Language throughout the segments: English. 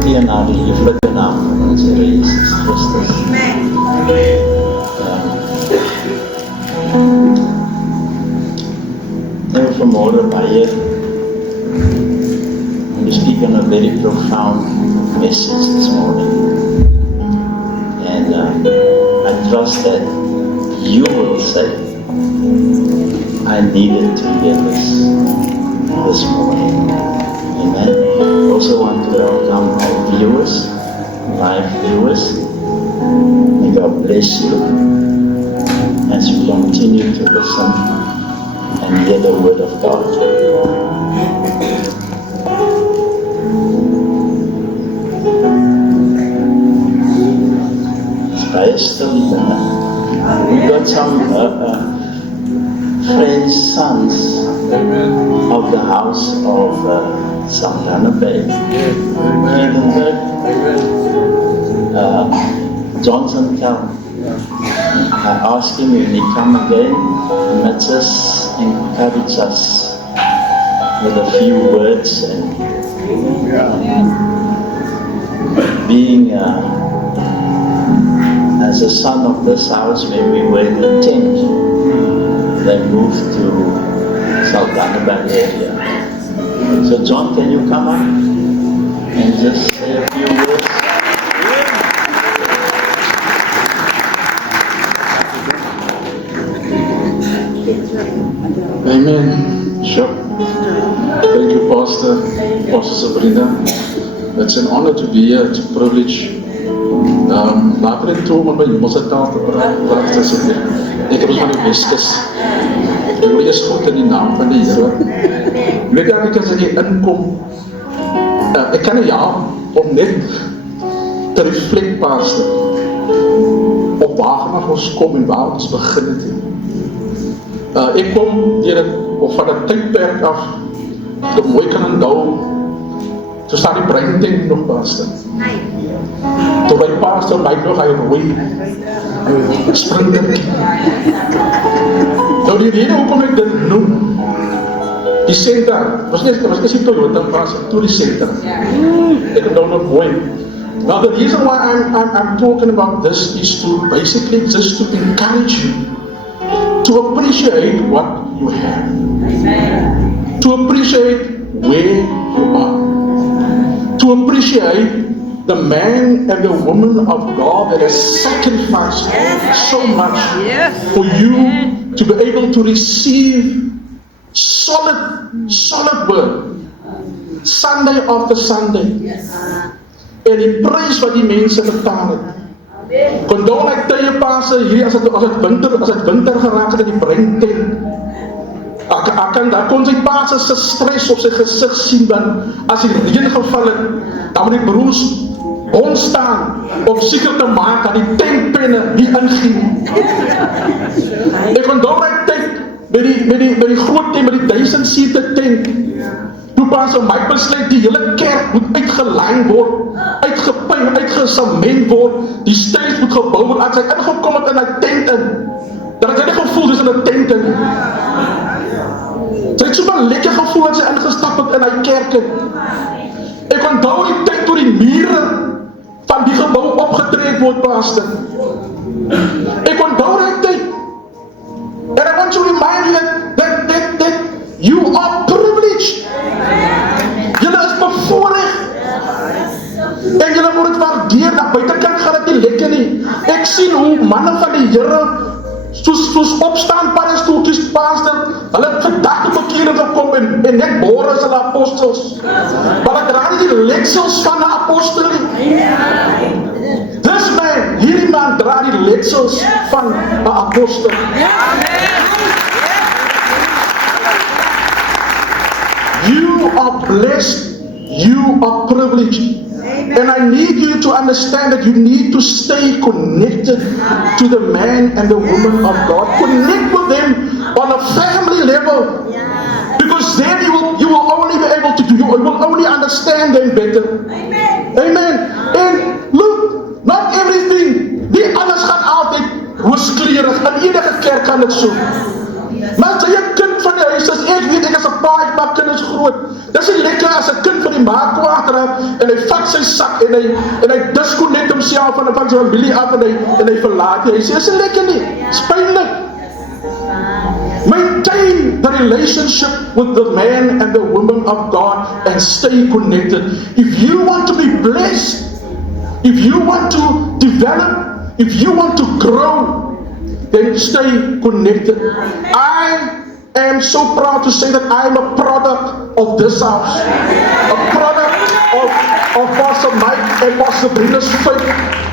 teen na die lieflike naam van ons Here Jesus Christus. Nou vanmorgen baie, I'm speaking a very profound message this morning. And I trust that you will say, I needed to hear this morning. Amen. I also want to welcome our viewers, live viewers. May God bless you as you continue to listen and hear the word of God. We've got some friends, sons of the house of Saldanha Bay, Edinburgh, Johnson Town. I asked him when he come again, let us encourage us with a few words and being as a son of this house, when we were in the tent, they moved to Saldanha Bay area. So John, can you come up and just say a few words? Amen. Sure. Thank you, Pastor Sabrina. It's an honor to be here. It's a privilege. Laat ek toe om my Hemelse taal te praat asseblief. Ek is van die Weskus. Ek wil eers God in die naam van die Here. Weet jy as ek inkom, ek kan nie om net te reflect, Pastor, op waar ons kom en waar ons begin het. Ek kom van 'n tydperk af, dat mooi kan onthou, toe staan die breintank nog, Pastor. Toe by Pastor Mike nog, hy rooi sprinter. Nou die rede hoekom ek dit noem, die center, was nie Toyota, Pastor, toe die center. Ek het nog mooi. Now the reason why I'm talking about this is to basically just to encourage you to appreciate what you have, to appreciate where you are, to appreciate the man and the woman of God that has sacrificed so much for you to be able to receive solid word, Sunday after Sunday. En die prys wat die mense betaal het. Kon ek tye passe hier as het winter geraak het in die breintent. Daar kon sy passe se stres op sy gesig sien, want as die reën geval het, dan moet die broers ontstaan om seker te maak dat die tentpenne nie ingeen. Ek kon ek tyd met die groot tent, met die 1000 seater tent. Toe Pastor Mike besluit die hele kerk moet uitgelyn word, uitgepyn, uitgesement word, die stels moet gebou word, as hy ingekom het in die tent in, dat hy nie gevoel is in die tent in. Sy het so maar lekker gevoel as hy ingestap het in die kerk in. Ek onthou die tyd toe die mure van die gebou opgetrek word, Pastor. Ek onthou die tyd. And I want to remind you that you are privileged. Julle is bevoorreg. En julle moet het waardeer, dat buitenkant gaan het nie lekker nie. Ek sien hoe manne van die Here, soos opstaan paddenstoeltjies, Pastor, hulle het vandag op bekering gekom en net behoor as hulle apostels. Maar ek raad die leksels van 'n apostel nie. Dis man, hierdie man dra die leksels van 'n apostel. You are blessed, you are privileged. And I need you to understand that you need to stay connected to the man and the woman of God. Connect with them on a family level. Because then you will only be able to do, you will only understand them better. Amen. And look, not everything, nie alles gaan altyd rooskleurig, in enige kerk gaan dit so. Maar as jy 'n kind van die huis is, ek weet ek is 'n pa, ek maak kinders groot. Dis nie lekker as 'n kind van die maak kwaad raak en hy vat sy sak en hy disconnect homself van sy familie af en hy verlaat jy. Hy sê, dis nie lekker nie, dis pynlik. Maintain the relationship with the man and the woman of God and stay connected. If you want to be blessed, if you want to develop, if you want to grow, then stay connected. I am so proud to say that I am a product of this house, a product of Pastor Mike and Pastor Brina's faith.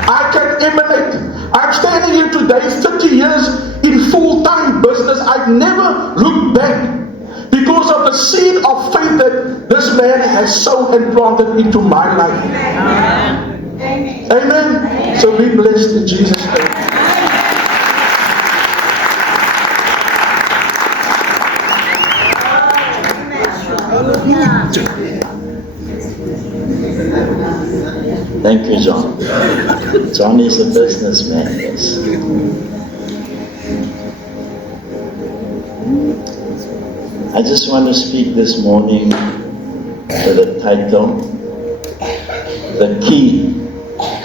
I can emanate. I'm standing here today, 30 years in full-time business. I've never looked back because of the seed of faith that this man has sown and planted into my life. Amen. Amen. So be blessed in Jesus' name. Thank you, John. John is a businessman, yes. I just want to speak this morning with the title, The Key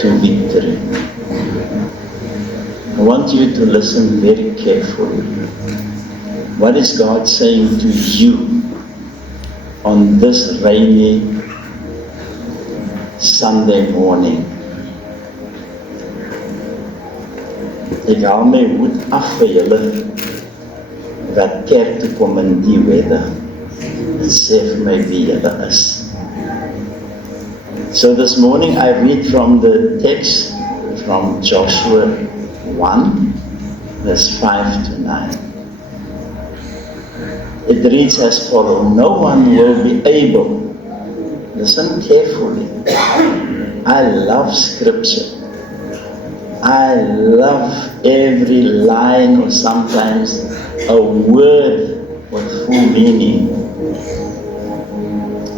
to Victory. I want you to listen very carefully. What is God saying to you on this rainy Sunday morning? Ek haal my hoed af vir julle wat kerk toe kom in die weather. En sê vir my wie julle is. So this morning I read from the text from Joshua 1 verse 5 to 9. It reads as follows: no one will be able, listen carefully, I love scripture. I love every line or sometimes a word with full meaning.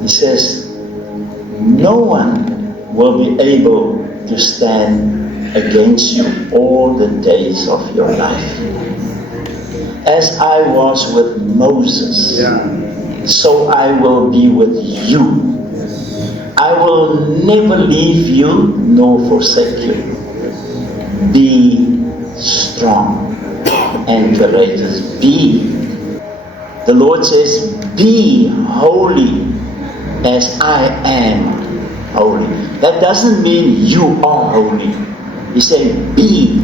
He says, no one will be able to stand against you all the days of your life. As I was with Moses, so I will be with you. I will never leave you nor forsake you. Be strong and courageous. The Lord says, be holy as I am holy. That doesn't mean you are holy. He's saying, be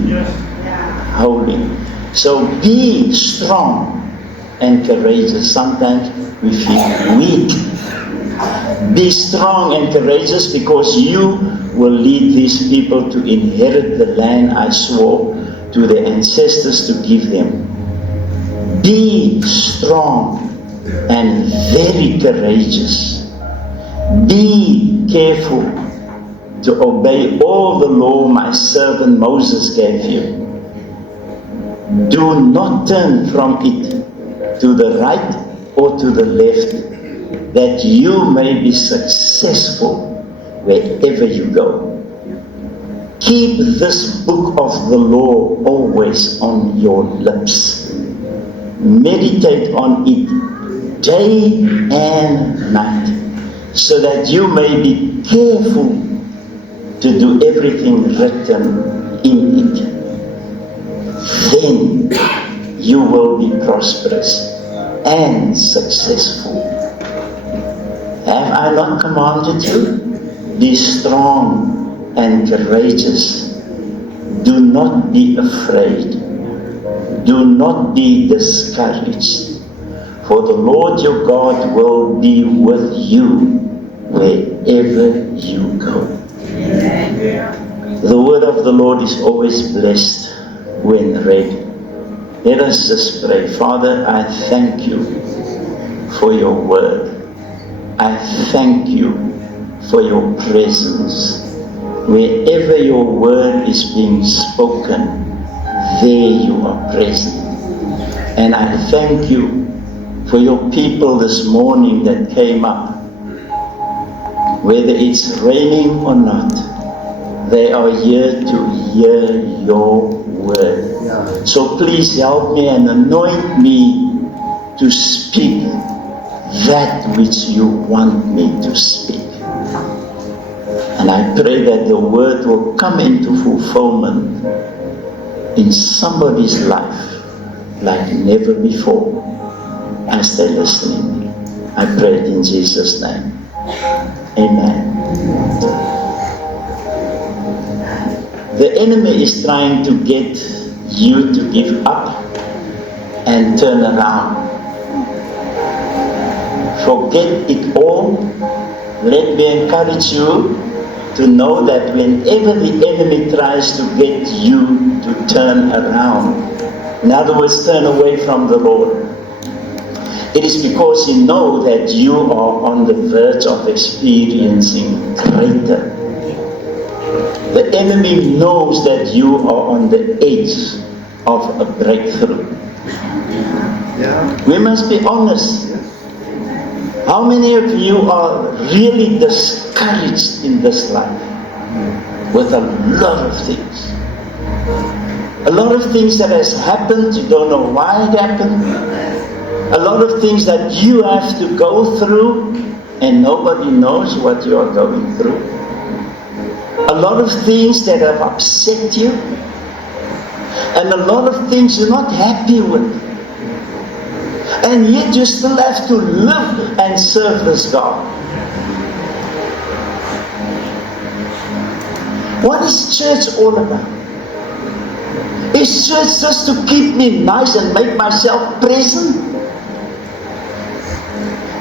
holy. So be strong and courageous. Sometimes we feel weak. Be strong and courageous because you will lead these people to inherit the land I swore to their ancestors to give them. Be strong and very courageous. Be careful to obey all the law my servant Moses gave you. Do not turn from it to the right or to the left, that you may be successful wherever you go. Keep this book of the law always on your lips. Meditate on it day and night, so that you may be careful to do everything written in it. Then you will be prosperous and successful. Have I not commanded you? Be strong and courageous. Do not be afraid. Do not be discouraged. For the Lord your God will be with you wherever you go. The word of the Lord is always blessed when read. Let us just pray. Father, I thank you for your word. I thank you for your presence. Wherever your word is being spoken, there you are present. And I thank you for your people this morning that came up. Whether it's raining or not, they are here to hear your word. So please help me and anoint me to speak that which you want me to speak. And I pray that the word will come into fulfillment in somebody's life like never before as they're listening. I pray it in Jesus' name. Amen. The enemy is trying to get you to give up and turn around. Forget it all. Let me encourage you to know that whenever the enemy tries to get you to turn around, in other words, turn away from the Lord, it is because you know that you are on the verge of experiencing greater. The enemy knows that you are on the edge of a breakthrough. We must be honest. How many of you are really discouraged in this life with a lot of things? A lot of things that has happened, you don't know why it happened. A lot of things that you have to go through and nobody knows what you are going through. A lot of things that have upset you, and a lot of things you're not happy with. And yet you still have to live and serve this God. What is church all about? Is church just to keep me nice and make myself present?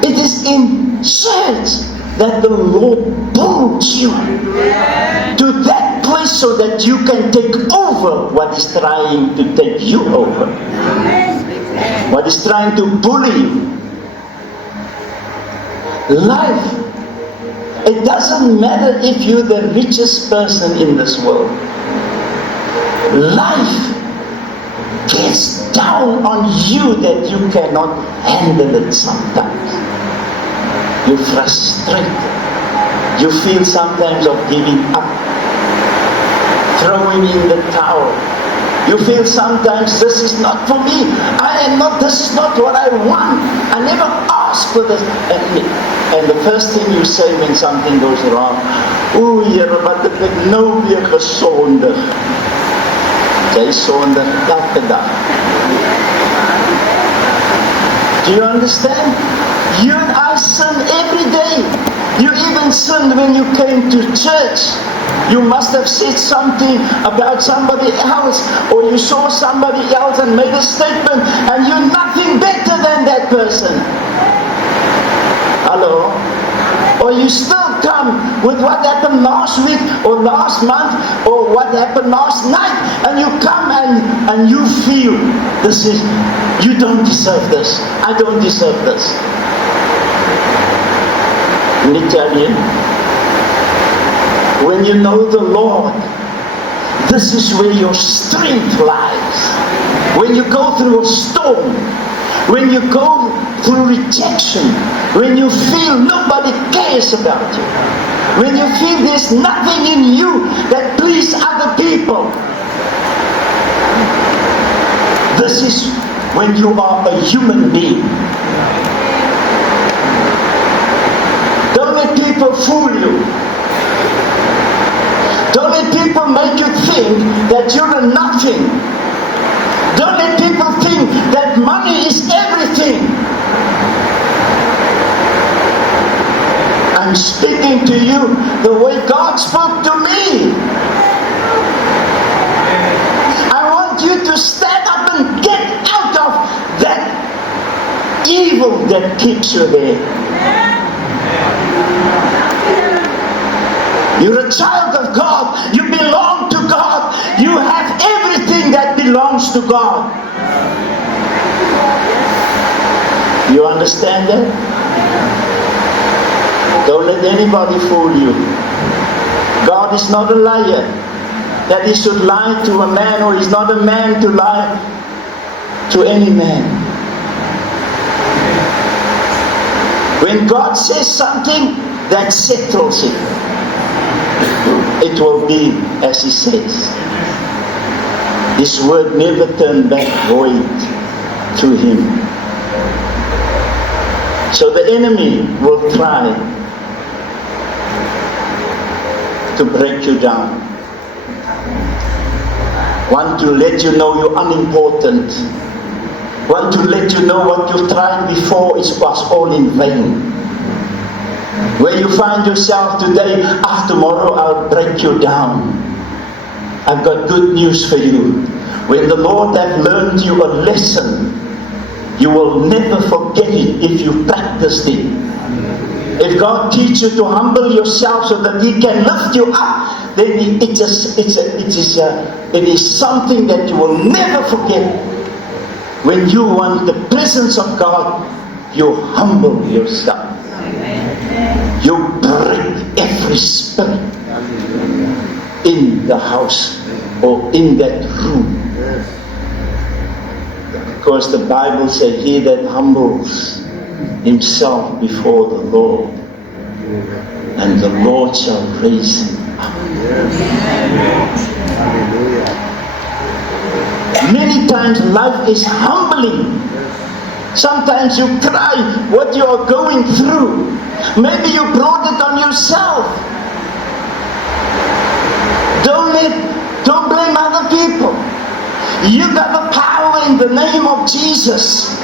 It is in church that the Lord builds you to that place so that you can take over what is trying to take you over. What is trying to bully you. Life. It doesn't matter if you're the richest person in this world. Life gets down on you that you cannot handle it sometimes. You're frustrated. You feel sometimes of giving up, throwing in the towel. You feel sometimes this is not for me. This is not what I want. I never asked for this. And the first thing you say when something goes wrong, "O Here, wat het ek nou weer gesondig?" Jy sondig elke dag. Do you understand? You and I sin every day. You even sinned when you came to church. You must have said something about somebody else, or you saw somebody else and made a statement, and you're nothing better than that person. Hello? Or you still come with what happened last week, or last month, or what happened last night, and you come and you feel, you don't deserve this. I don't deserve this. Let me tell you, when you know the Lord, this is where your strength lies. When you go through a storm, when you go through rejection, when you feel nobody cares about you, when you feel there's nothing in you that pleases other people, this is when you are a human being. Don't let people fool you. Don't let people make you think that you're a nothing. Don't let people think that money is everything. I'm speaking to you the way God spoke to me. I want you to stand up and get out of that evil that keeps you there. You're a child of God. You belong to God. You have everything that belongs to God. You understand that? Don't let anybody fool you. God is not a liar, that he should lie to a man, or he's not a man to lie to any man. When God says something, that settles it. It will be as he says. His word never turned back void to him. So the enemy will try to break you down. Want to let you know you're unimportant. Want to let you know what you've tried before was all in vain. Where you find yourself today, tomorrow I'll break you down. I've got good news for you. When the Lord has learned you a lesson, you will never forget it if you practiced it. If God teaches you to humble yourself so that He can lift you up, then it is something that you will never forget. When you want the presence of God, you humble yourself. You break every spirit in the house or in that room. Because the Bible says, he that humbles himself before the Lord, and the Lord shall raise him up. Many times life is humbling. Sometimes you cry what you are going through. Maybe you brought it on yourself. Don't blame other people. You got the power in the name of Jesus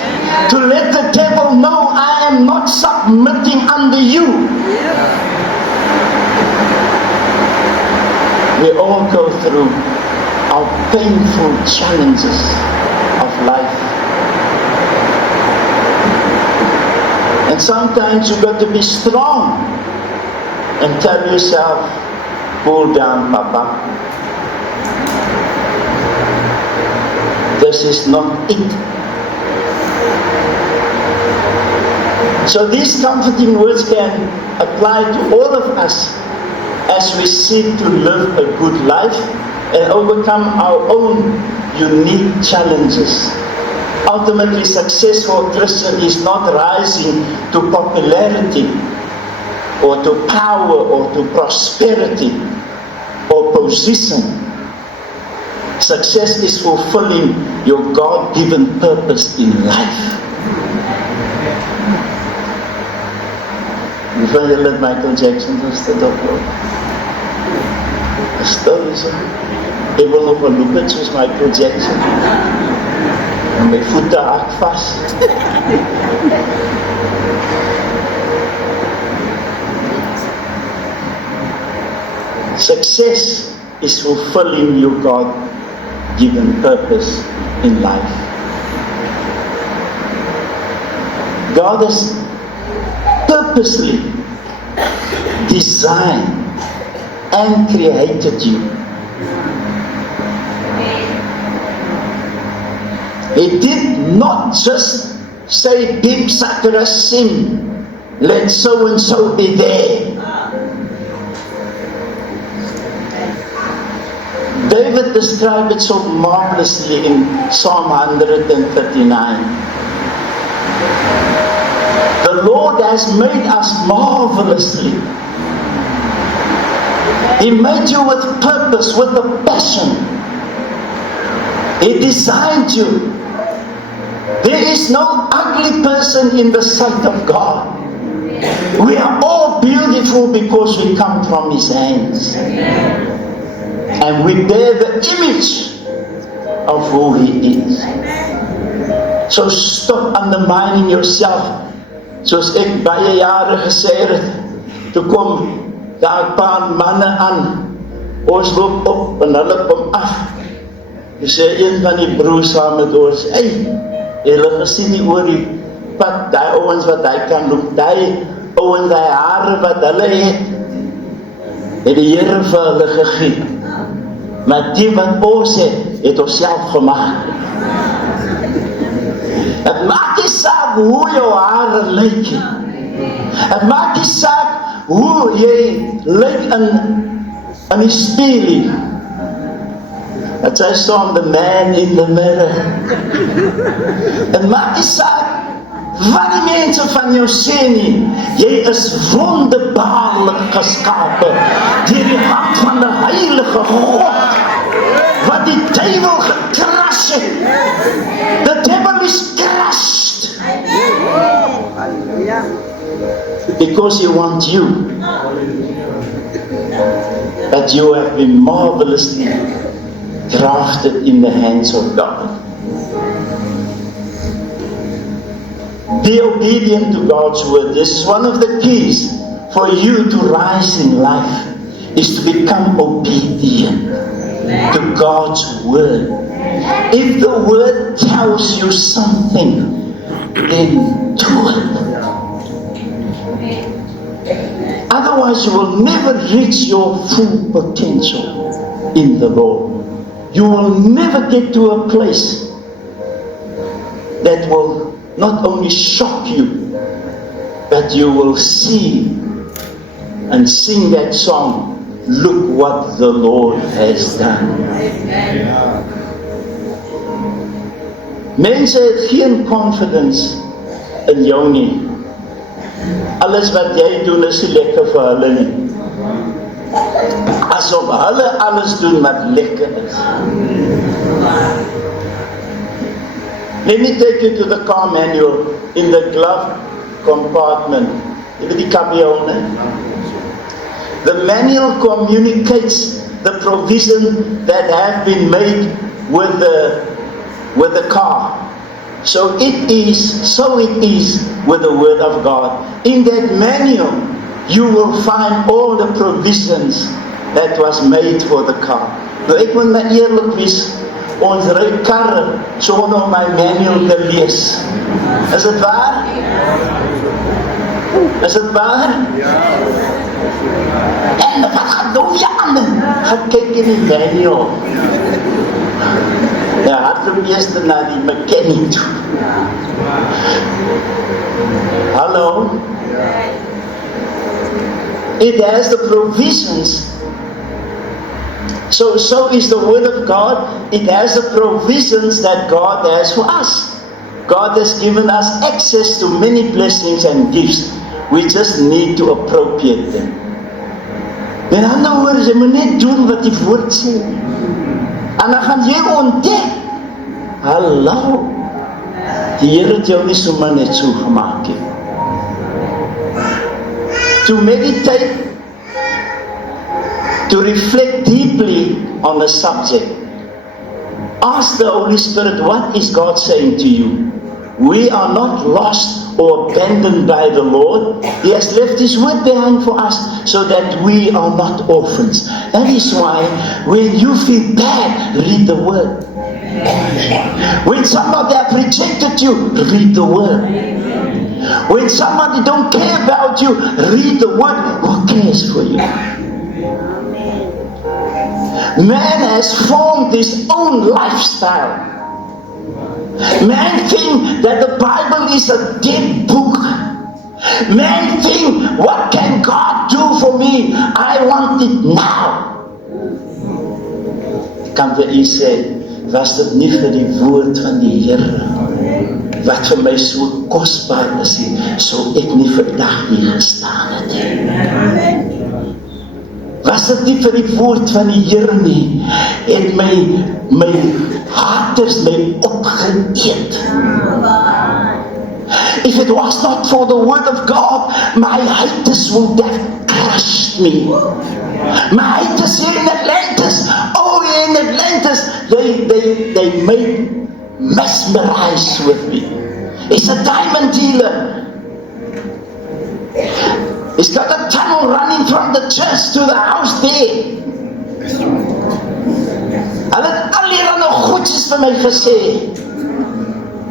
to let the devil know, I am not submitting under you. We all go through our painful challenges of life. And sometimes you've got to be strong and tell yourself, cool down, Papa. This is not it. So these comforting words can apply to all of us as we seek to live a good life and overcome our own unique challenges. Ultimately, successful Christian is not rising to popularity or to power or to prosperity or position. Success is fulfilling your God-given purpose in life. Hoeveel julle het Michael Jackson gestel op? Stil is het. Ek wil nog een loop het soos Michael Jackson. En my voete hak vast. Success is fulfilling your God-given purpose in life. God has purposely designed and created you. He did not just say, Bim Sakura Sim, let so and so be there. David described it so marvelously in Psalm 139. The Lord has made us marvelously. He made you with purpose, with a passion. He designed you. There is no ugly person in the sight of God. We are all beautiful because we come from His hands. And we bear the image of who He is. So stop undermining yourself. Soos ek baie jare gesê het, toe kom daar 'n paar manne aan. Ons loop op en hulle kom af. Jy sê een van die broers saam met ons, hey, julle gesien nie oor die pad, die ouens wat hy kan loop, die ouens, die hare wat hulle het die Here vir hulle gegee. Maar die wat ons het ons self gemaak. Het maak nie saak hoe jou hare lyk. Het maak nie saak hoe jy lyk in die spieël. Het sê soms the man in the mirror. Het maak nie saak wat die mense van jou sê nie. Jy is wonderbaarlik geskape deur die hand van die heilige God wat die duiwel gekras het. The devil is crushed. Because He wants you. But you have been marvelously drafted in the hands of God. Be obedient to God's word. This is one of the keys for you to rise in life, is to become obedient to God's word. If the word tells you something, then do it. Otherwise, you will never reach your full potential in the Lord. You will never get to a place that will not only shock you, but you will see and sing that song, "Look what the Lord has done." Mense het geen confidence in jou nie. Alles wat jy doen is nie lekker vir hulle nie. Asof hulle alles doen wat lekker is. Let me take you to the car manual in the glove compartment. Jy weet die kabion, né? The manual communicates the provision that have been made with the car. So it is with the word of God. In that manual, you will find all the provisions that was made for the car. Nou ek moet maar eerlik wees, ons ry karre sonder om my manual te lees. Is dit waar? Is dit waar? En wat gaan doen jy aan? Gaan kyk in die manual. Ja, hardloop eers na die mechanic toe. Hallo? It has the provisions. So is the word of God. It has the provisions that God has for us. God has given us access to many blessings and gifts. We just need to appropriate them. En ander woorde, jy moet net doen wat die woord sê. En dan gaan jy ontdek, hallo, die Here het jou nie sommer net so gemaak nie. To meditate, to reflect deeply on the subject. Ask the Holy Spirit, what is God saying to you? We are not lost or abandoned by the Lord. He has left His word behind for us so that we are not orphans. That is why when you feel bad, read the word. When somebody has rejected you, read the word. When somebody don't care about you, read the word. Who cares for you? Man has formed his own lifestyle. Man think that the Bible is a dead book. Man think, what can God do for me? I want it now. Ek kan vir u sê, was dit nie vir die woord van die Here wat vir my so kosbaar is, so ek nie vandag hier gestaan het nie. Was dit nie vir die woord van die Here nie, het my hartes my opgeëet. If it was not for the word of God, my haters would have crushed me. My haters here in Atlantis, in Atlantis, they made mesmerized with me. He's a diamond dealer. He's got a tunnel running from the church to the house there. Hulle het al hier ander goedjes vir my gesê.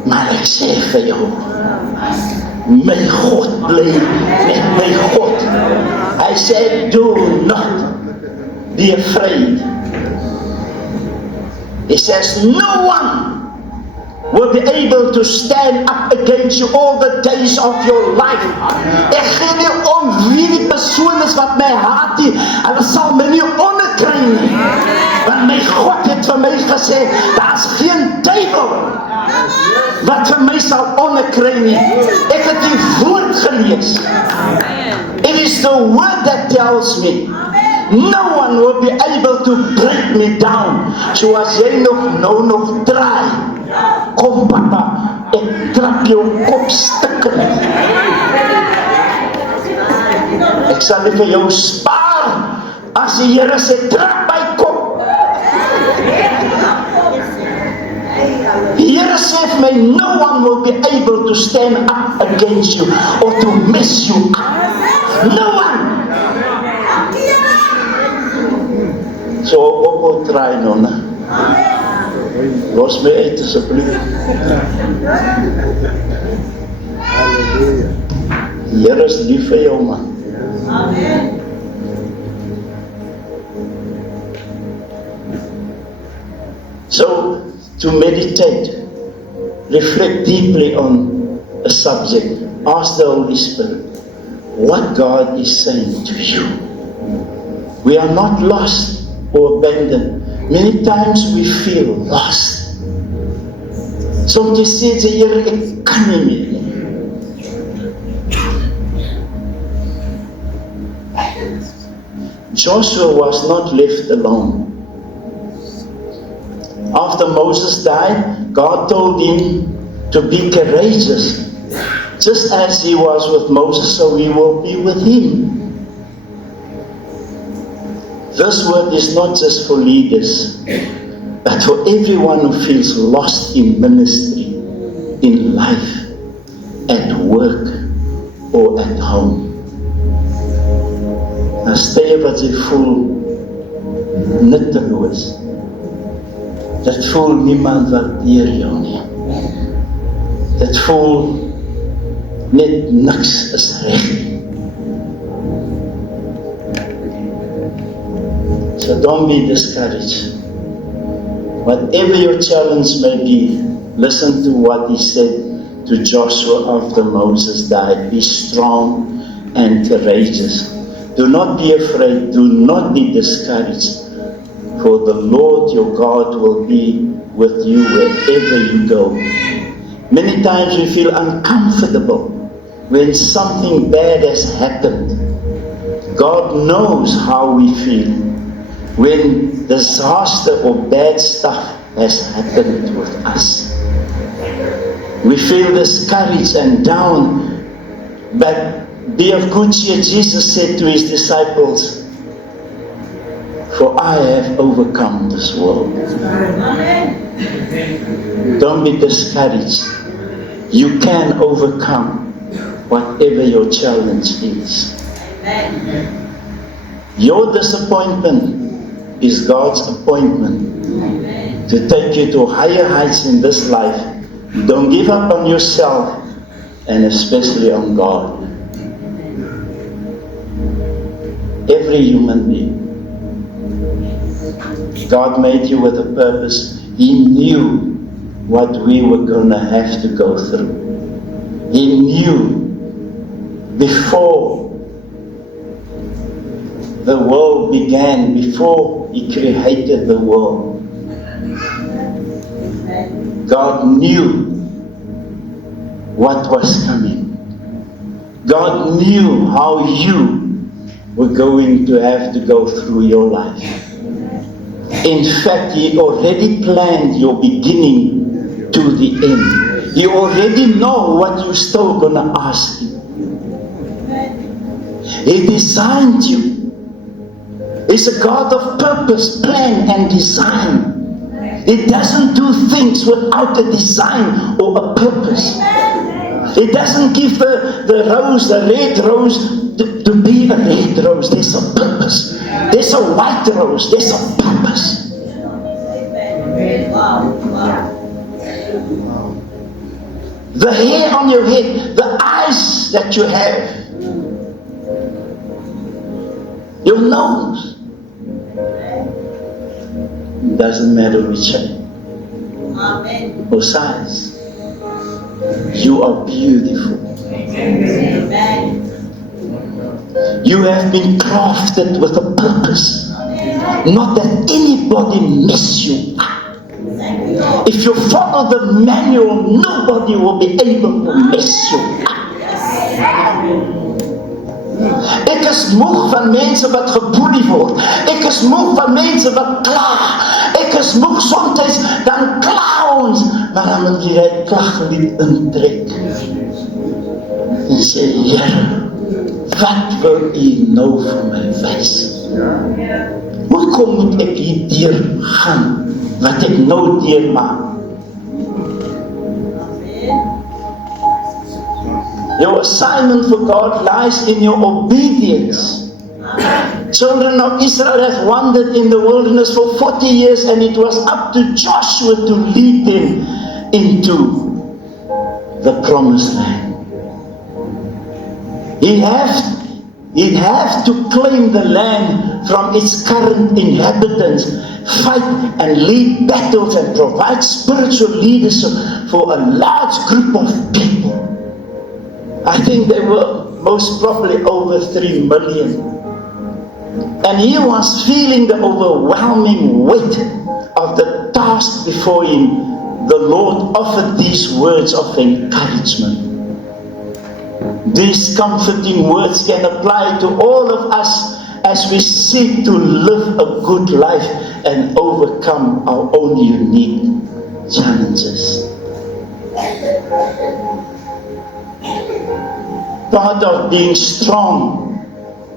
Maar ek sê vir jou, my God bly met my God. Hy sê, do not be afraid. He says, no one will be able to stand up against you all the days of your life. Ek gee nie om wie die persoon is wat my haat nie. Hulle sal my nie onderkry nie. Want my God het vir my gesê, daar is geen duivel wat vir my sal onderkry nie. Ek het die woord gelees. It is the word that tells me. No one will be able to break me down. So as jy nog draai, kom papa, ek trap jou kop stukken. Ek sal nie vir jou spaar as die Here sê trek my kop. Die Here sê vir my, no one will be able to stand up against you or to mess you up. No one. So op try nou. Los my uit asseblief. Die Here is lief vir jou, man. Amen. So, to meditate, reflect deeply on a subject, ask the Holy Spirit what God is saying to you. We are not lost or abandoned. Many times we feel lost. Soms sê die Here, ek kan nie meer nie. Joshua was not left alone. After Moses died, God told him to be courageous. Just as he was with Moses, so he will be with him. This word is not just for leaders, but for everyone who feels lost in ministry, in life, at work, or at home. As jy wat jy voel nutteloos, dat voel niemand waardeer jou nie. Dit voel net niks is reg nie. So don't be discouraged. Whatever your challenge may be, listen to what he said to Joshua after Moses died. Be strong and courageous. Do not be afraid. Do not be discouraged. For the Lord your God will be with you wherever you go. Many times we feel uncomfortable when something bad has happened. God knows how we feel when disaster or bad stuff has happened with us. We feel discouraged and down, but be of good cheer. Jesus said to his disciples, for I have overcome this world. Don't be discouraged. You can overcome whatever your challenge is. Your disappointment is God's appointment to take you to higher heights in this life. Don't give up on yourself and especially on God. Every human being, God made you with a purpose. He knew what we were going to have to go through. He knew before the world began, before He created the world. God knew what was coming. God knew how you were going to have to go through your life. In fact, He already planned your beginning to the end. He already knows what you're still going to ask Him. He designed you. He's a God of purpose, plan, and design. He doesn't do things without a design or a purpose. He doesn't give the rose, the red rose, to be a red rose. There's a purpose. There's a white rose. There's a purpose. The hair on your head, the eyes that you have, your nose. It doesn't matter which shape or size. You are beautiful. You have been crafted with a purpose. Not that anybody mess you up. If you follow the manual, nobody will be able to mess you up. Ek is moeg van mense wat geboelie word. Ek is moeg van mense wat kla. Ek is moeg soms dan kla ons, maar dan moet jy die klaglied intrek. En sê, Here, Wat wil U nou vir my wys? Hoekom moet ek hier deur gaan wat ek nou deurmaak? Your assignment for God lies in your obedience. Children of Israel have wandered in the wilderness for 40 years, and it was up to Joshua to lead them into the promised land. He'd have to claim the land from its current inhabitants, fight and lead battles and provide spiritual leadership for a large group of people. I think there were most probably over 3 million. And he was feeling the overwhelming weight of the task before him. The Lord offered these words of encouragement. These comforting words can apply to all of us as we seek to live a good life and overcome our own unique challenges. Part of being strong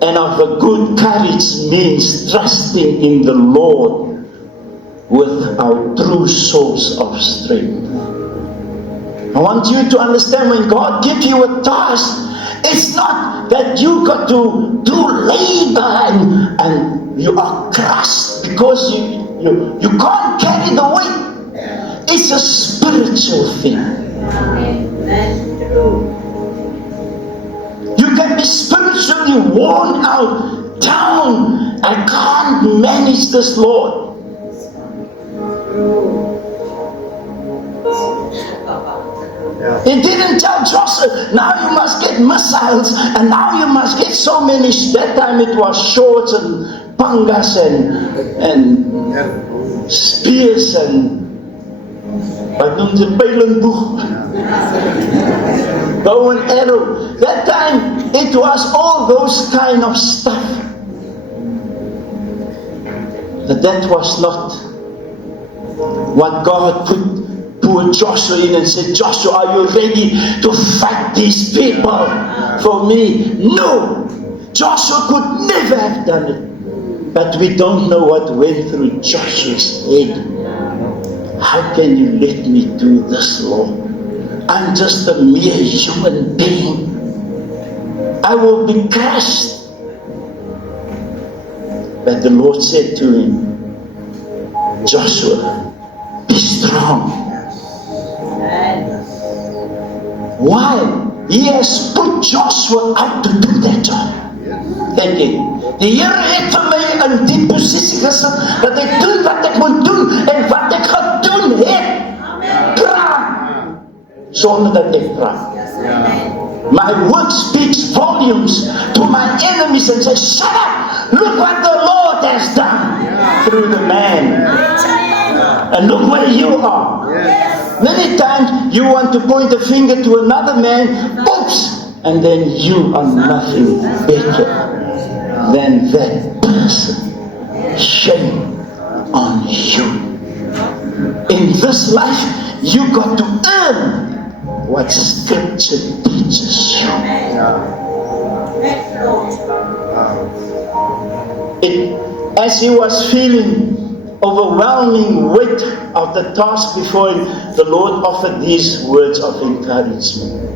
and of a good courage means trusting in the Lord with our true source of strength. I want you to understand, when God gives you a task, it's not that you got to do labor and you are crushed because you can't carry the weight. It's a spiritual thing. That's true. You can be spiritually worn out, down. I can't manage this, Lord. He didn't tell Joshua, now you must get missiles, and now you must get so many. That time it was swords and pangas and spears and wat noem ze, pijlenboeg, bow and arrow. That time it was all those kind of stuff. But that was not what God put poor Joshua in and said, Joshua, are you ready to fight these people for me? No! Joshua could never have done it. But we don't know what went through Joshua's head. How can you let me do this, Lord? I'm just a mere human being. I will be crushed. But the Lord said to him, Joshua, be strong. Why? He has put Joshua out to do that job. Thank you. Die Here het vir my in die posisie gesit dat ek doen wat ek moet doen en wat ek gedoen het. Praat sonder dat ek praat. My word speaks volumes to my enemies and says, shut up! Look what the Lord has done through the man. And look where you are. Many times you want to point a finger to another man, oops, and then you are nothing better than that person. Shame on you. In this life, you got to earn what Scripture teaches you. As he was feeling overwhelming weight of the task before him, the Lord offered these words of encouragement.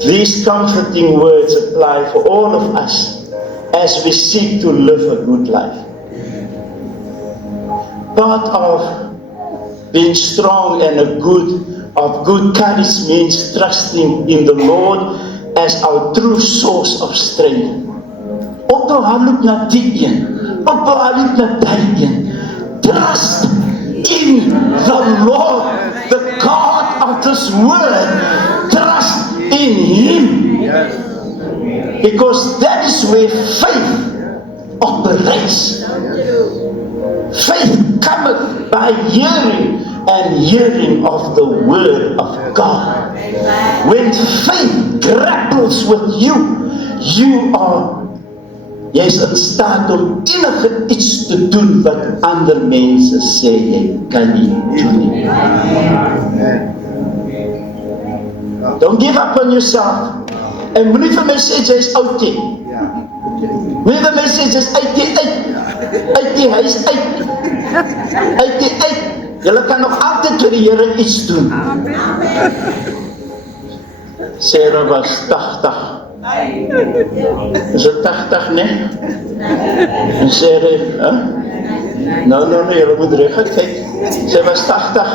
These comforting words apply for all of us as we seek to live a good life. Part of being strong and of good courage means trusting in the Lord as our true source of strength. Ophou hardloop na die een. Ophou hardloop na die een. Trust in the Lord, the God of this word. Trust in Him. Because that is where faith operates. Faith cometh by hearing, and hearing of the word of God. When faith grapples with you, jy's in staat om enige iets te doen wat ander mense sê jy kan nie doen nie. Don't give up on yourself. En moenie vir my sê jy's oud nie. Moenie vir my sê jy's uit die huis uit. Julle kan nog altyd vir die Here iets doen. Sarah was 80. Is dit 80 nie? En Sarah, nou, julle moet reg kyk. Sy was 80.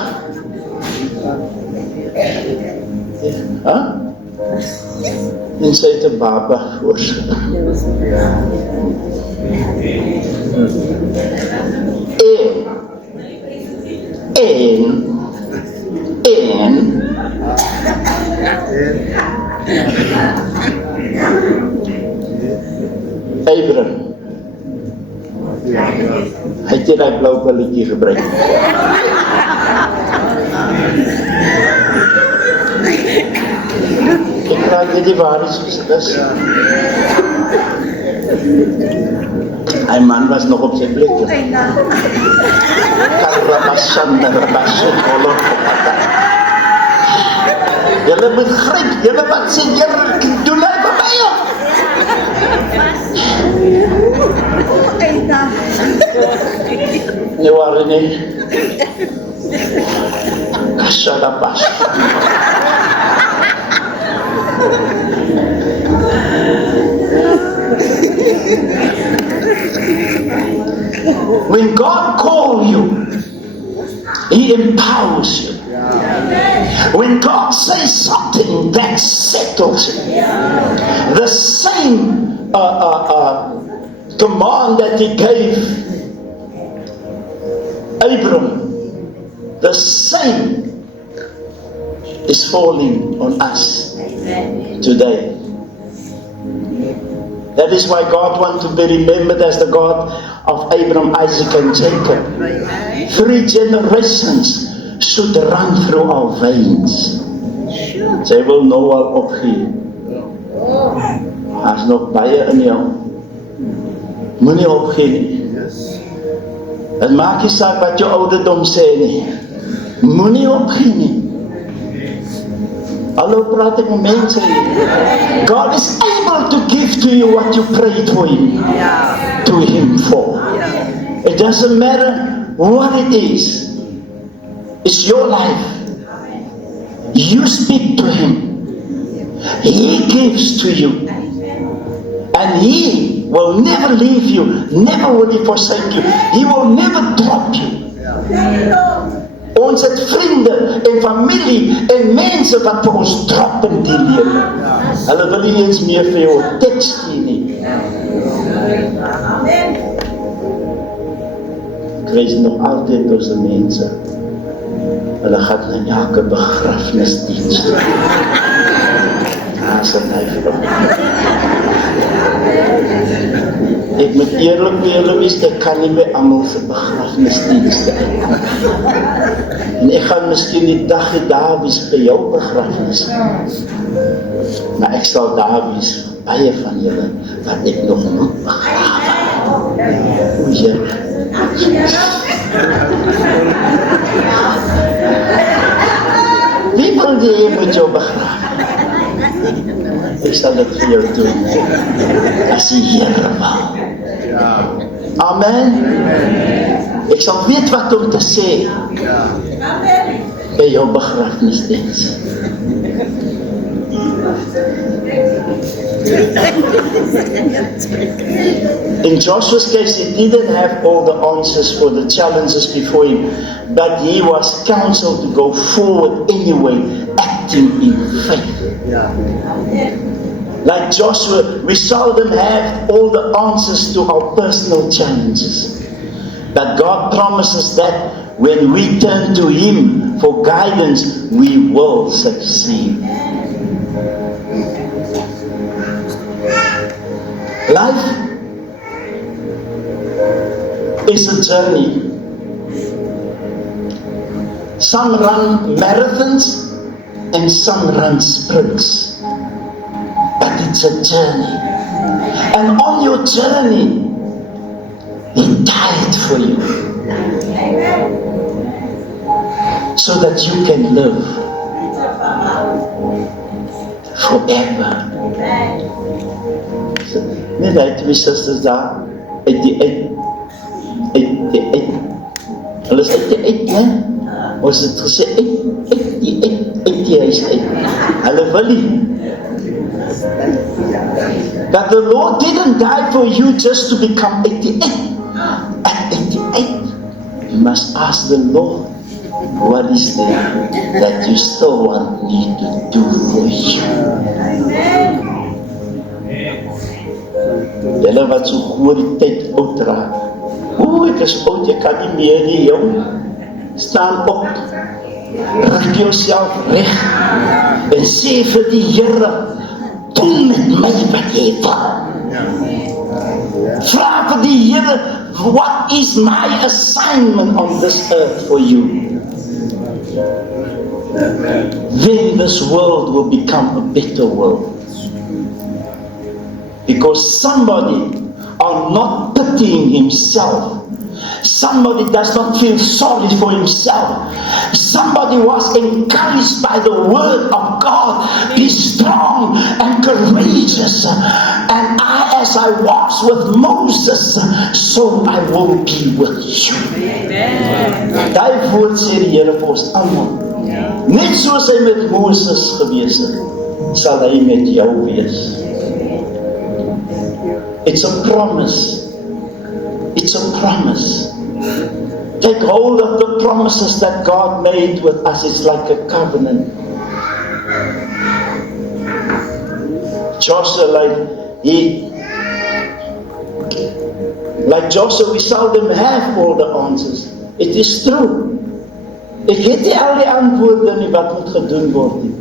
En sy het 'n baba voorskryf. En Abraham, hy het die blou pilletjie gebruik. Ek raak dit waar is soos dit is. Hy man was nog op sy plek. Julle moet gryp, julle wat sê, Here, doen hy vir my op. Nie waar nie. Kasalapas. When God calls you, He empowers you. When God says something, that settles it. The same command that He gave Abram, the same is falling on us today. That is why God wants to be remembered as the God of Abraham, Isaac and Jacob. 3 generations should run through our veins. Sy wil nou al opgee. Daar's nog baie in jou. Moenie opgee nie. Het maak nie saak wat jou ouderdom sê nie. Moenie opgee nie. Hallo, praat ek met mense hier. God is able to give to you what you prayed for Him. To Him for. It doesn't matter what it is. It's your life. You speak to Him. He gives to you. And He will never leave you. Never will He forsake you. He will never drop you. Ons het vriende en familie en mense wat vir ons drop in die lewe. Hulle wil nie eens meer vir jou teks nie. Ek wees nog altyd ons mense. Hulle gaan na elke begrafnisdiens. As het hy ek moet eerlik by julle wees, ek kan nie by almal se begrafnisdienste uitkom. En ek gaan miskien die dag daar wees by jou begrafnis. Maar ek sal daar wees vir baie van julle wat ek nog moet begrawe. O Here. Wie wil jy met jou begrawe? Ek sal dit vir jou doen. As die Here wil. Amen. Ek sal weet wat om te sê by jou begrafnisdiens. In Joshua's case, he didn't have all the answers for the challenges before him, but he was counseled to go forward anyway, acting in faith. Like Joshua, we seldom have all the answers to our personal challenges. But God promises that when we turn to Him for guidance, we will succeed. Life is a journey. Some run marathons and some run sprints. But it's a journey. And on your journey, He died for you. So that you can live forever Net hy 2 susters daar, uit die uit. Hulle is uit die uit, né? Ons het gesê, uit die huis uit. Hulle wil nie. That the Lord didn't die for you just to become 88. At 88, you must ask the Lord, what is there that you still want me to do for you? Julle wat so goeie die tyd oud raak. Ek is oud, jy kan nie meer nie, jong. Staan op, rig jouself reg, en sê vir die Here, doen met my wat jy wil. Vra vir die Here, what is my assignment on this earth for you? Then this world will become a better world. Because somebody are not pitying himself. Somebody does not feel sorry for himself. Somebody was encouraged by the word of God. Be strong and courageous. And as I was with Moses, so I will be with you. Daai woord sê die Here vir ons almal. Net soos hy met Moses gewees het, sal hy met jou wees. It's a promise. It's a promise. Take hold of the promises that God made with us. It's like a covenant. Joshua, like Joshua, we seldom have all the answers. It is true. Ek het nie al die antwoorde nie wat moet gedoen word nie.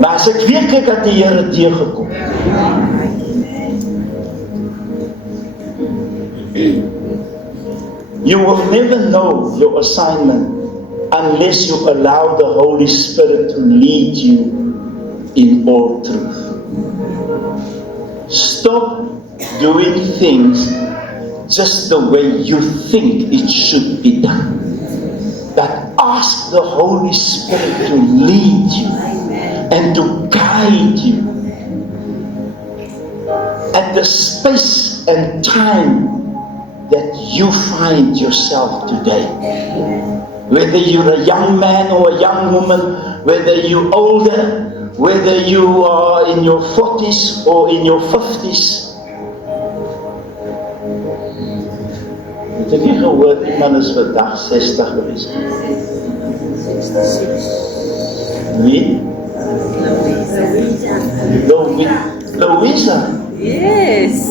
Maar as ek weet ek dat die Here teëgekom. You will never know your assignment unless you allow the Holy Spirit to lead you in all truth. Stop doing things just the way you think it should be done. But ask the Holy Spirit to lead you and to guide you at the space and time that you find yourself today. Whether you're a young man or a young woman, whether you're older, whether you are in your 40s or in your 50s. Het ek nie gehoord, iemand is vandag 60 geweest. Wie? Louisa? Yes.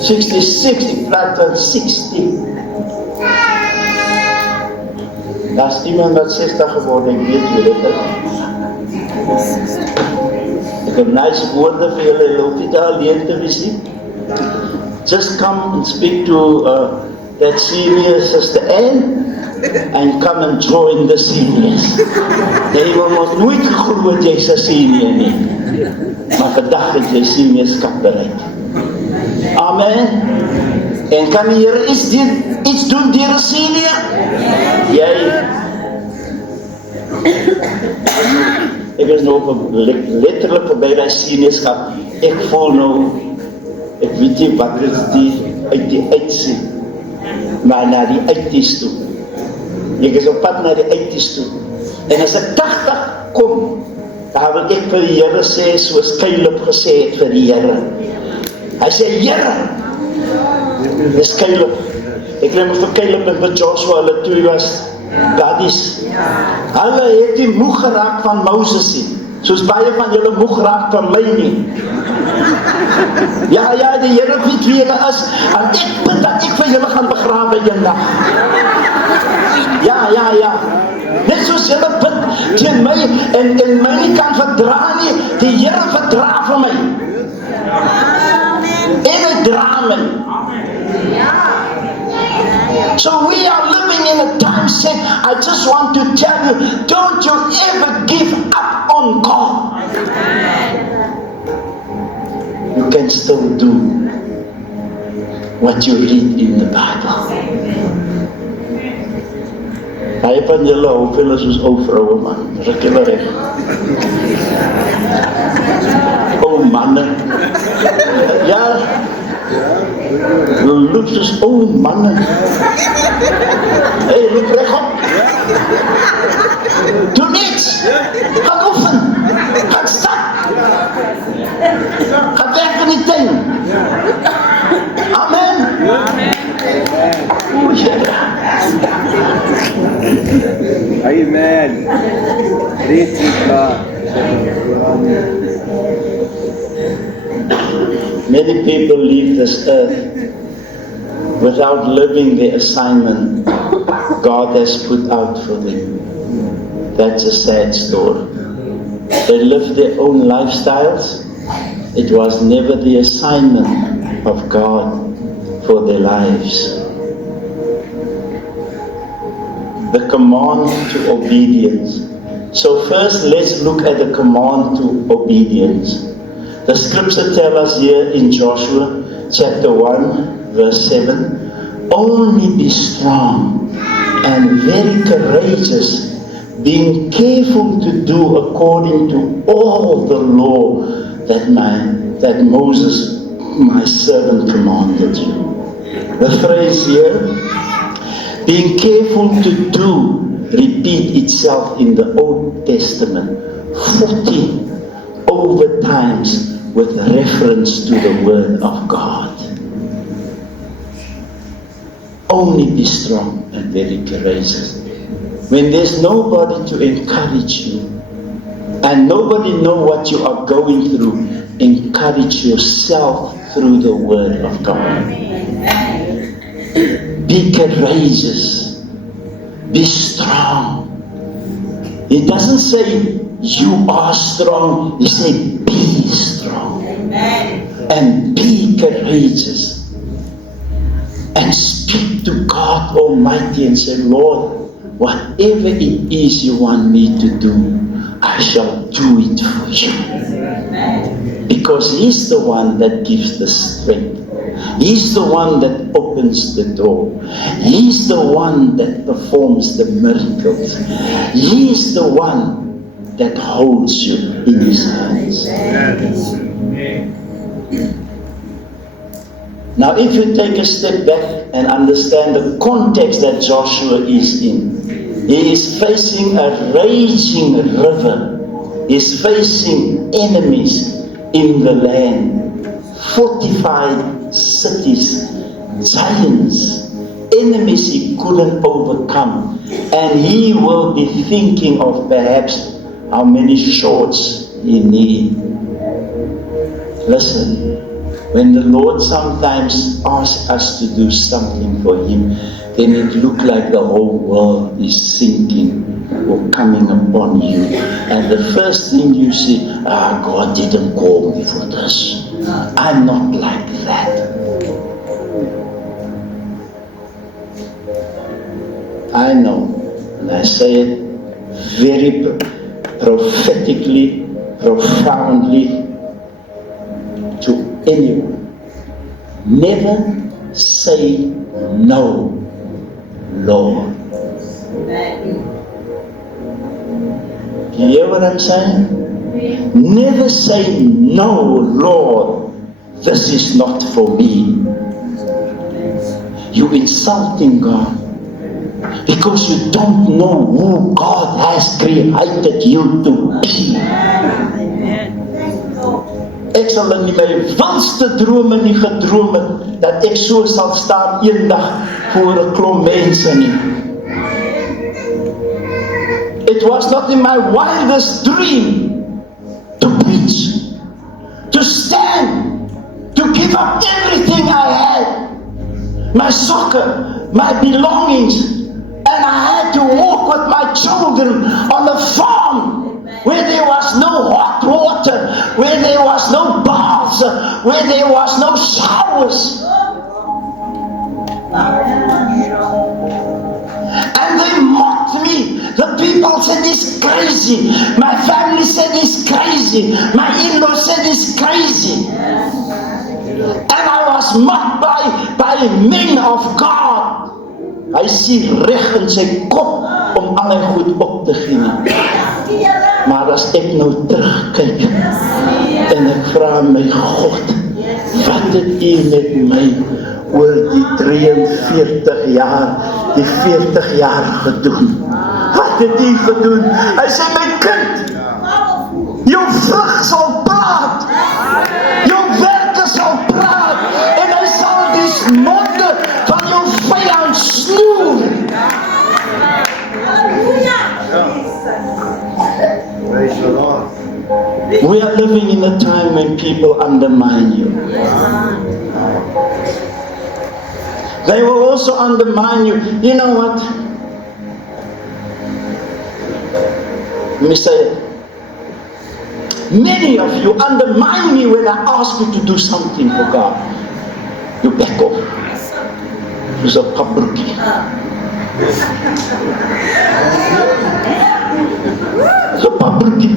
66, ik praat van 60. Daar is iemand wat 60 geworden, ik weet wie dit is. Ik heb nice woorden voor jullie, loop je daar alleen te wees. Just come and speak to that senior sister Anne and come and join the seniors. Jy wil ons nooit geglo dat jy's 'n senior nie. Maar vandag het jy seniorskap bereik. Amen. En kan die Here iets doen deur 'n senior? Jy. Ek is nou letterlik verby daai seniorskap. Ek voel nou, ek weet nie wat dit uit die uitsien, maar na die uitties toe. Ek is op pad na die uitties toe. En as ek 80 kom, dan wil ek vir die Here sê, soos Caleb gesê het vir die Here. Hy sê, Here, dis Caleb. Ek neem vir Caleb en vir Joshua, hulle twee was daddies. Hulle het nie moeg geraak van Moses nie, soos baie van julle moeg raak van my nie. Ja, die Here weet wie julle is, en ek bid dat ek vir julle gaan begrawe eendag. Ja. Net soos julle bid teen my, en my nie kan verdra nie, die Here verdra vir my. En hy dra my. So we are living in a time set. I just want to tell you, don't you ever give up on God. You can still do what you read in the Bible. Baie van julle hoop hulle soos ou vroue man. Ruk hulle reg. manne. Ja, loop soos ou manne. Hey, loop regop. Doe niks. Gaan oefen. Gaan stap. Gaan werk in die tuin. Amen. Oeh, ja. Amen. Praise God. Many people leave this earth without living the assignment God has put out for them. That's a sad story. They lived their own lifestyles. It was never the assignment of God for their lives. The command to obedience. So first let's look at the command to obedience. The scripture tells us here in Joshua chapter 1 verse 7, only be strong and very courageous, being careful to do according to all the law that Moses my servant commanded you. The phrase here, being careful to do, repeat itself in the Old Testament 40 over times with reference to the Word of God. Only be strong and very courageous. When there's nobody to encourage you and nobody know what you are going through, encourage yourself through the Word of God. Be courageous. Be strong. It doesn't say you are strong. He said be strong. And be courageous. And speak to God Almighty and say, Lord, whatever it is you want me to do, I shall do it for you. Because He's the one that gives the strength. He's the one that opens the door. He's the one that performs the miracles. He's the one that holds you in His hands. Now if you take a step back and understand the context that Joshua is in, he is facing a raging river. He is facing enemies in the land. Fortified cities, giants, enemies he couldn't overcome. And he will be thinking of perhaps how many swords he needs. Listen, when the Lord sometimes asks us to do something for Him, then it looks like the whole world is sinking or coming upon you. And the first thing you see, God didn't call me for this. I'm not like that. I know, and I say it very prophetically, profoundly to anyone. Never say no, Lord. You hear what I'm saying? Never say no, Lord. This is not for me. You're insulting God because you don't know who God has created you to be. Ek sal in my wildste drome nie gedroom het dat ek so sal staan eendag voor 'n klomp mense nie. It was not in my wildest dream to preach, to stand, to give up everything I had, my soccer, my belongings, and I had to walk with my children on the farm where there was no hot water, where there was no baths, where there was no showers. And they mocked me. The people said he's crazy. My family said he's crazy. My in-laws said he's crazy. And I was mocked by men of God. Hy sien reg in sy kop om al hy goed op te gee nie. Maar as ek nou terugkyk en ek vra my God, wat het U met my oor die 43 jaar, die 40 jaar gedoen? Wat het U gedoen? Hy sê, my kind, jou vrug sal praat, jou werke sal praat, en hy sal die monde van jou vyand snoer. Praise the Lord. We are living in a time when people undermine you. They will also undermine you. You know what? Let me say it. Many of you undermine me when I ask you to do something for God. You back off. You're so pabriki. So pabriki.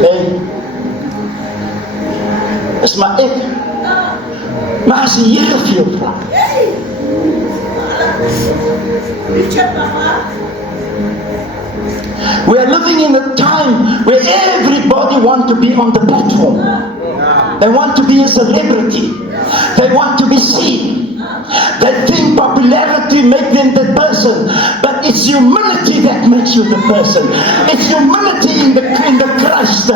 Hey, is maar ek. Maar as die Here vir jou vra, we are living in a time where everybody wants to be on the platform. They want to be a celebrity. They want to be seen. They think popularity makes them the person, but it's humility that makes you the person. It's humility in the Christ.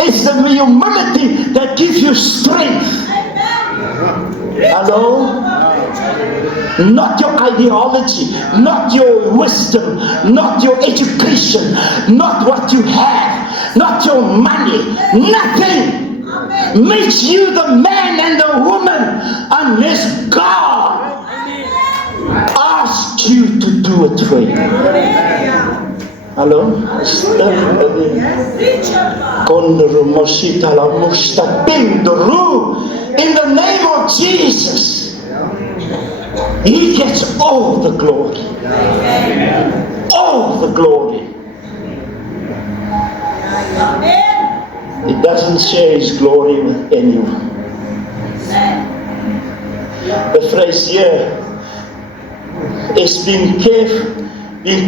It's the humility that gives you strength. Hello? Not your ideology, not your wisdom, not your education, not what you have, not your money, nothing makes you the man and the woman unless God asks you to do it for you. Hello? In the name of Jesus, He gets all the glory. All the glory. He doesn't share His glory with anyone. The phrase here is being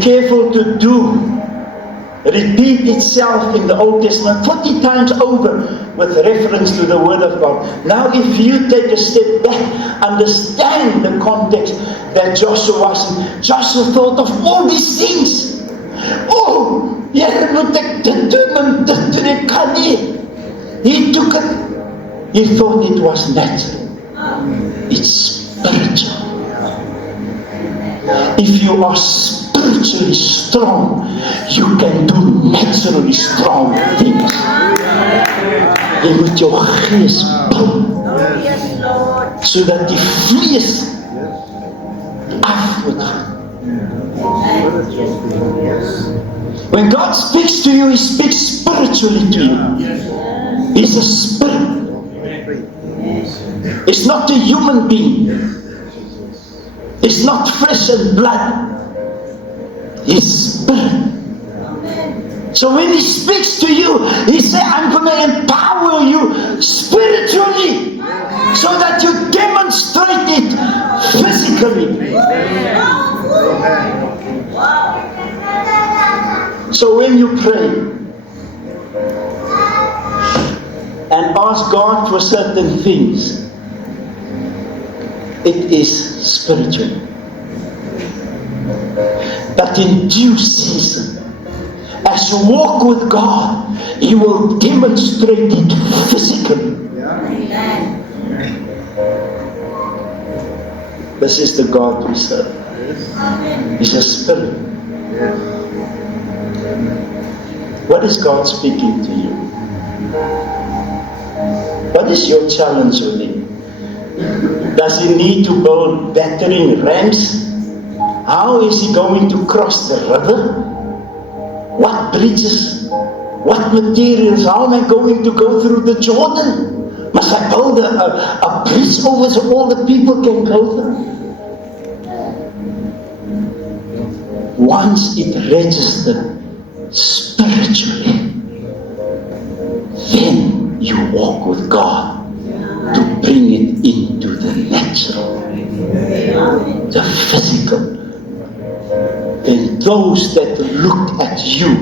careful to do. Repeat itself in the Old Testament 40 times over with reference to the Word of God. Now if you take a step back, understand the context that Joshua was in. Joshua thought of all these things. Oh, Here moet ek dit doen en dit doen, ek kan nie. He took it. He thought it was natural. It's spiritual. If you are spiritually strong, you can do naturally strong things. Jy moet jou gees bou, sodat die vlees af moet gaan. When God speaks to you, He speaks spiritually to you. He's a spirit. It's not a human being. It's not flesh and blood. He's spirit. So when He speaks to you, He says, I'm going to empower you spiritually so that you demonstrate it physically. So when you pray and ask God for certain things, it is spiritual. But in due season, as you walk with God, He will demonstrate it physically. This is the God we serve. He's a spirit. What is God speaking to you? What is your challenge with Him? Does He need to build battering rams? How is He going to cross the river? What bridges? What materials? How am I going to go through the Jordan? Must I build a bridge over so all the people can go through? Once it registered spiritually, then you walk with God to bring it into the natural. the physical. And those that look at you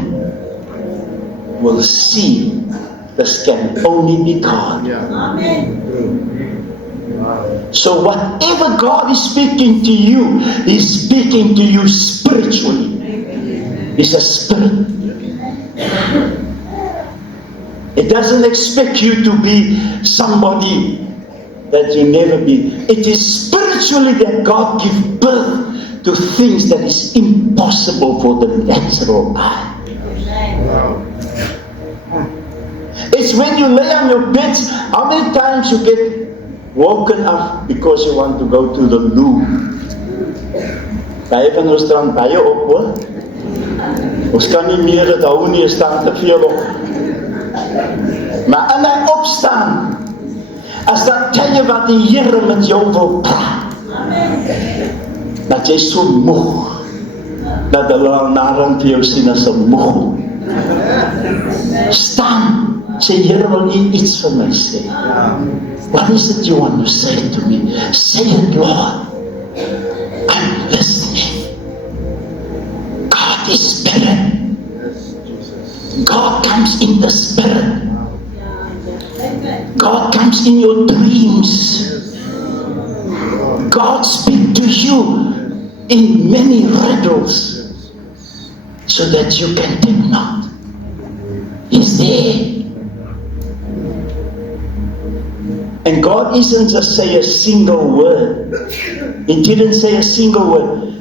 will see this can only be God. So whatever God is speaking to you, He's speaking to you spiritually. He's a spirit. It doesn't expect you to be somebody that you never be. It is spiritually that God gives birth to things that is impossible for the natural eye. It's when you lay on your beds, how many times you get woken up because you want to go to the loo? Baie van ons staan baie op hoor. Ons kan nie meer dit hou nie, staan te veel op. Maar in my opstaan, as dat tye wat die Here met jou wil praat, dat jy so moeg, dat hulle al narang vir jou sien as 'n moeg. Staan, sê Here, wil U iets vir my sê? What is it you want to say to me? Say it, Lord. I'm listening. God is spirit. God comes in the spirit. God comes in your dreams. God speaks to you in many riddles so that you can take note. He's there. And God isn't just say a single word. He didn't say a single word.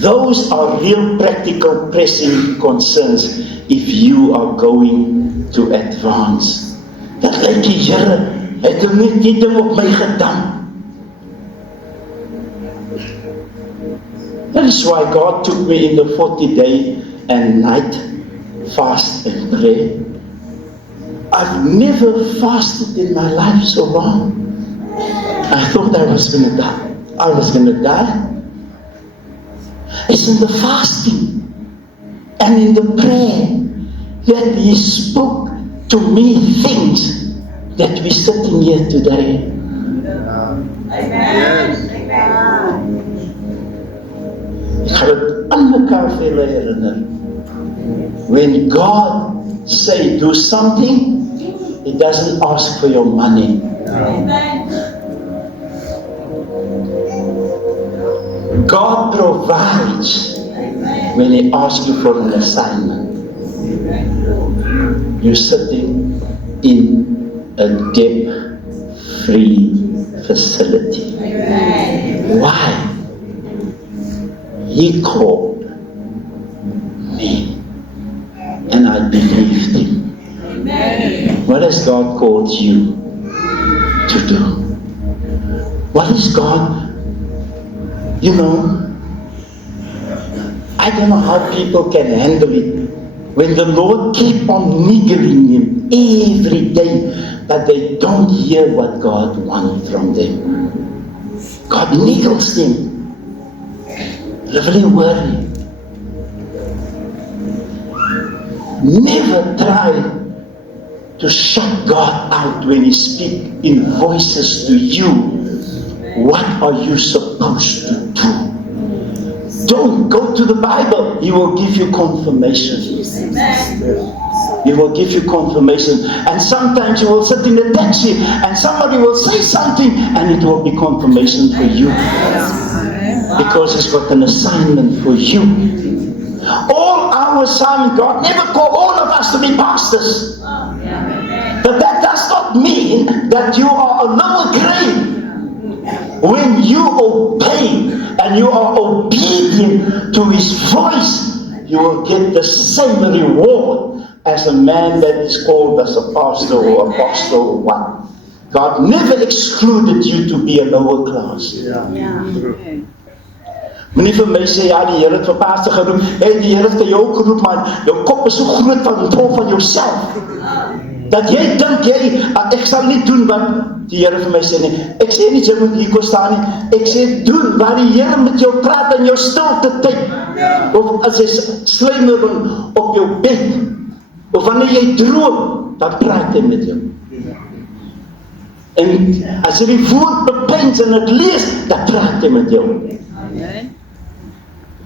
Those are real practical pressing concerns if you are going to advance. Dat lyk die Here het net die ding op my gedam. That is why God took me in the 40-day and night fast and prayer. I've never fasted in my life so long. I thought I was going to die. I was going to die. It's in the fasting and in the prayer that He spoke to me things that we're sitting here today. Amen. Ek gaan dit aan mekaar vir julle herinner. When God say do something, He doesn't ask for your money. God provides when He asks you for an assignment. You're sitting in a debt-free facility. Why? He called me and I believed Him. What has God called you to do? What is God? You know, I don't know how people can handle it when the Lord keep on niggling him every day, but they don't hear what God wants from them. God niggles them. Really worry. Never try to shut God out when He speaks in voices to you. What are you supposed to do? Don't go to the Bible. He will give you confirmation. He will give you confirmation. And sometimes you will sit in the taxi and somebody will say something and it will be confirmation for you. Because He's got an assignment for you. All our assignment, God never called all of us to be pastors. But that does not mean that you are a lower grade. When you obey and you are obedient to His voice, you will get the same reward as a man that is called as a pastor or apostle or what. God never excluded you to be a lower class. Moenie vir my sê, ja, die Here het vir pastor geroep, en die Here het vir jou geroep, maar jou kop is so groot vol van jouself, dat jy dink, ek sal nie doen wat die Here vir my sê nie. Ek sê nie, jy moet hier kon staan nie. Ek sê, doen waar die Here met jou praat in jou stilte tyd. Of as jy sluimering op jou bed. Of wanneer jy droom, dan praat hy met jou. En as jy die woord bepens en het lees, dan praat hy met jou. Amen.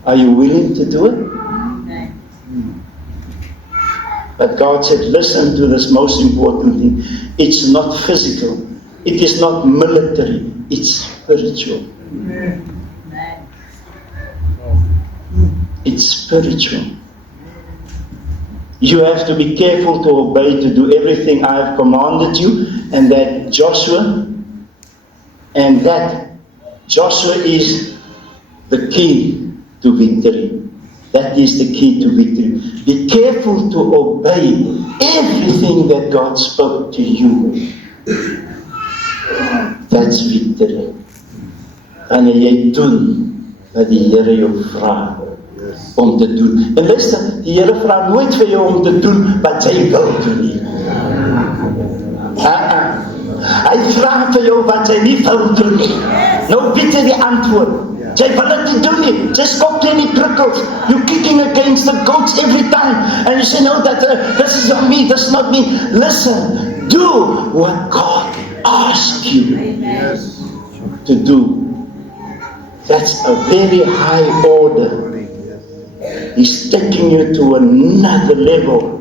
Are you willing to do it? Amen. But God said, listen to this most important thing. It's not physical. It is not military. It's spiritual. Amen. It's spiritual. You have to be careful to obey, to do everything I have commanded you, and that Joshua is the key to victory. That is the key to victory. Be careful to obey everything that God spoke to you. That's victory. Wanneer jy doen wat die Here jou vra om te doen. En luister, die Here vra nooit vir jou om te doen wat jy wil doen nie. Hy vra vir jou wat jy nie wil doen nie. Nou weet jy die antwoord. Jy wil dit nie doen nie. Jy skop teen die prikkels. You're kicking against the goats every time. And you say, no, this is not me, this is not me. Listen, do what God asks you to do. That's a very high order. He's taking you to another level.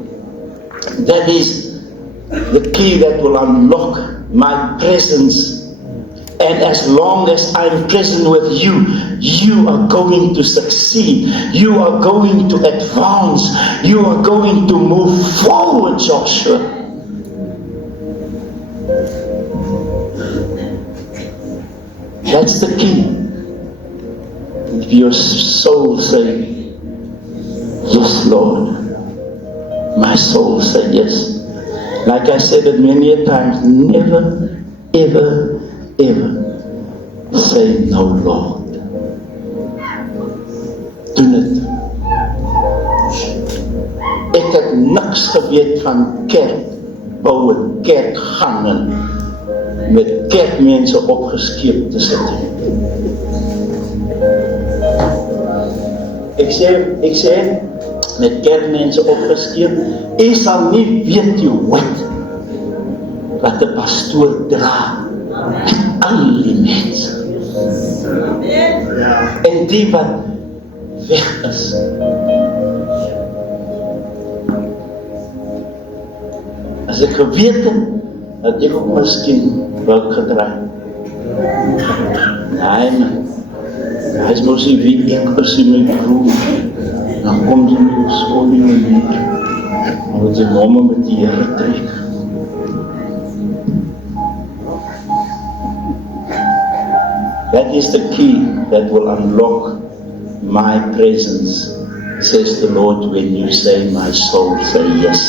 That is the key that will unlock my presence. And as long as I'm present with you, you are going to succeed. You are going to advance. You are going to move forward, Joshua. That's the key. If your soul say, yes, Lord. My soul said yes. Like I said it many a times, never, ever, ever say no, Lord. Doen het. Ek het niks geweet van kerk, bou en kerk gaan en met kerkmense opgeskeep te sit. Ek sê, met kerkmense opgeskeep, jy sal nie weet jy wat die pastoor dra met al die mense. En die wat weg is. As ek geweet het, dat ek ook miskien wil gedraai. Nee man, hy is mos nie wie ek is in my broer. Dan kom jy met jou skool in my hier. Dan wil jy mama met die Here trek. That is the key that will unlock my presence, says the Lord, when you say, my soul, say yes.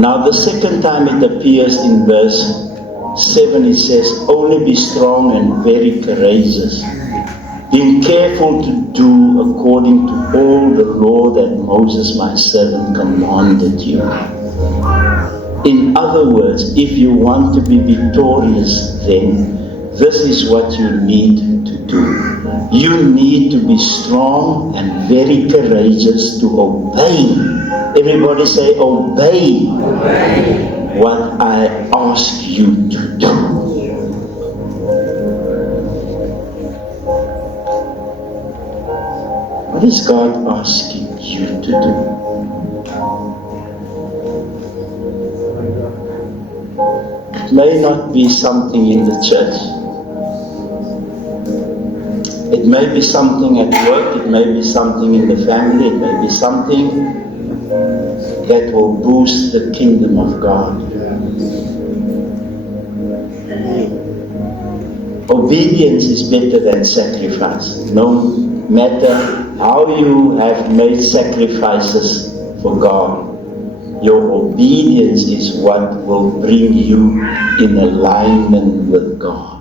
Now the second time it appears in verse 7, it says, only be strong and very courageous, being careful to do according to all the law that Moses my servant commanded you. In other words, if you want to be victorious, then this is what you need to do. You need to be strong and very courageous to obey. Everybody say, obey, what I ask you to do. What is God asking you to do? It may not be something in the church. It may be something at work, it may be something in the family, it may be something that will boost the kingdom of God. Obedience is better than sacrifice. No matter how you have made sacrifices for God, your obedience is what will bring you in alignment with God.